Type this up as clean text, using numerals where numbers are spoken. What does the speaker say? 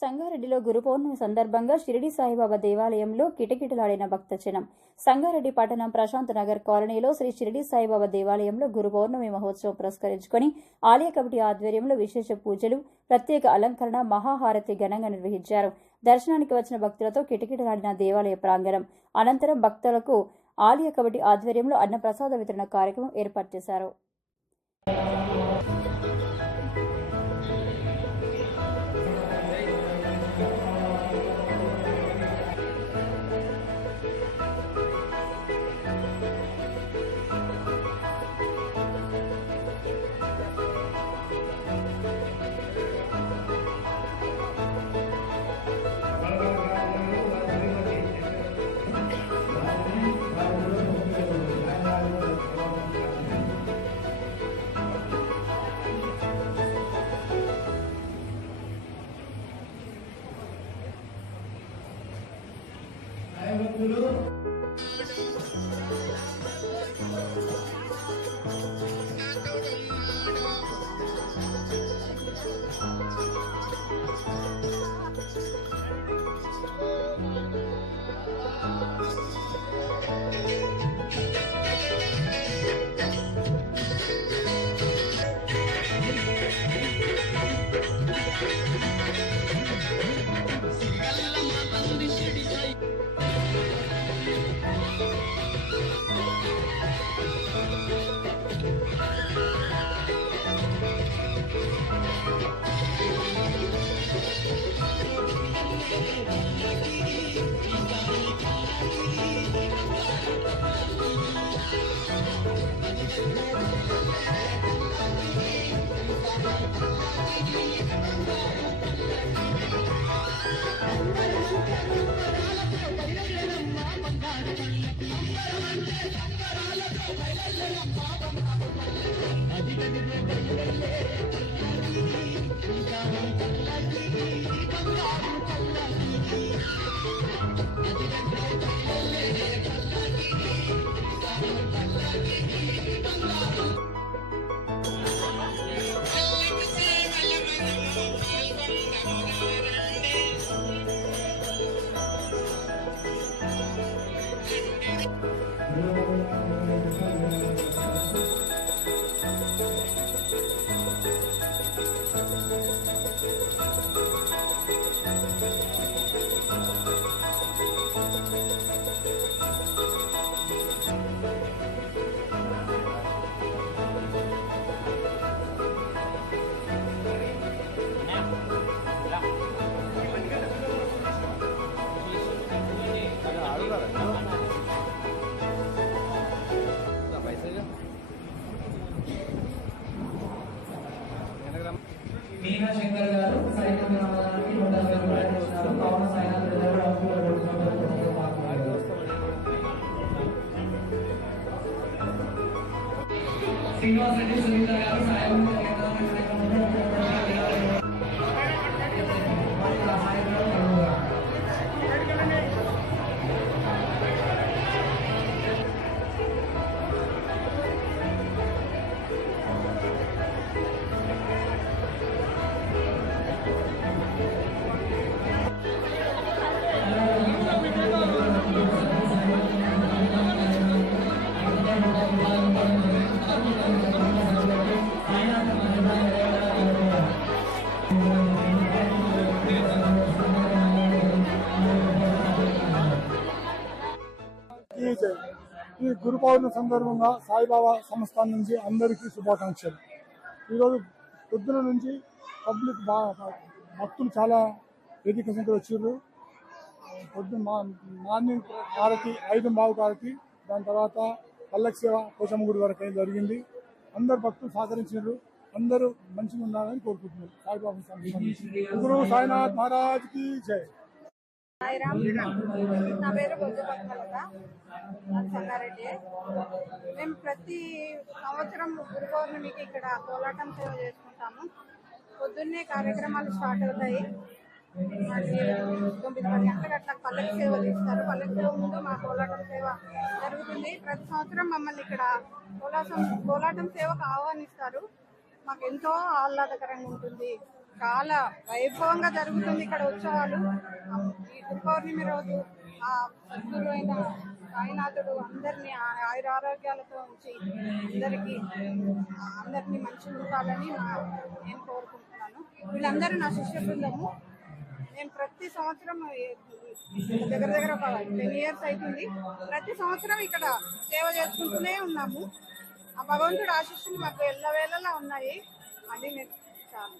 సంగారెడ్డిలో గురు పౌర్ణమి సందర్భంగా షిరిడి సాయిబాబా దేవాలయంలో కిటకిటలాడిన భక్తజనం. సంగారెడ్డి పట్టణం ప్రశాంత్ నగర్ కాలనీలో శ్రీ షిరిడి సాయిబాబా దేవాలయంలో గురు పౌర్ణమి మహోత్సవం పురస్కరించుకుని ఆలయ కమిటీ ఆధ్వర్యంలో విశేష పూజలు, ప్రత్యేక అలంకరణ, మహాహారతి ఘనంగా నిర్వహించారు. దర్శనానికి వచ్చిన భక్తులతో కిటకిటలాడిన దేవాలయ ప్రాంగణం. అనంతరం భక్తులకు ఆలయ కమిటీ ఆధ్వర్యంలో అన్నప్రసాద వితరణ కార్యక్రమం ఏర్పాటు చేశారు. మీనా శంకర్ గారు సాయిబాబా రామదానికి 150 రూపాయలు ఇస్తారు. పవన్ సాయినాథ్ గారు శ్రీనివాస్ రెడ్డి సునీత గారు సాయిబాబా ఈ గురు పౌర్ణమి సందర్భంగా సాయిబాబా సంస్థానం నుంచి అందరికీ శుభాకాంక్షలు. ఈరోజు పొద్దున నుంచి పబ్లిక్ భక్తులు చాలా వేదిక సంఖ్యలో వచ్చారు. పొద్దున్న మార్నింగ్ హారతి 5:15 హారతి, దాని తర్వాత పల్లకి సేవ పోచమ్మ గుడి వరకు జరిగింది. అందరు భక్తులు సహకరించారు. అందరూ మంచిగా ఉండాలని కోరుకుంటున్నారు. సాయిబాబా సంస్థానం గురు సాయినాథ్ మహారాజ్ కి జై. నా పేరు బొజ్జ పద్మలత, సంగారెడ్డి. మేము ప్రతి సంవత్సరం గురు పౌర్ణమికి ఇక్కడ కోలాటం సేవ చేసుకుంటాము. పొద్దున్నే కార్యక్రమాలు స్టార్ట్ అవుతాయి. 9-10 గంటలకు అట్లా పల్లకి సేవలు ఇస్తారు. పల్లకి సేవ ముందు మా కోలాటం సేవ జరుగుతుంది. ప్రతి సంవత్సరం మమ్మల్ని ఇక్కడ కోలాటం సేవకు ఆహ్వానిస్తారు. మాకు ఎంతో ఆహ్లాదకరంగా ఉంటుంది. చాలా వైభవంగా జరుగుతుంది ఇక్కడ ఉత్సవాలు. ఈ గురు పౌర్ణమి రోజు ఆ సద్గురు అయిన సాయినాథుడు అందరినీ ఆయురారోగ్యాలతో ఉంచి అందరినీ మంచిగా ఉండాలని నేను కోరుకుంటున్నాను. వీళ్ళందరూ నా శిష్య బృందము. నేను ప్రతి సంవత్సరం దగ్గర ఒక 10 years అవుతుంది. ప్రతి సంవత్సరం ఇక్కడ సేవ చేసుకుంటూనే ఉన్నాము. ఆ భగవంతుడు ఆశీస్సులు మాకు ఎల్లవేళలా ఉన్నాయి. అది నేను చాలు.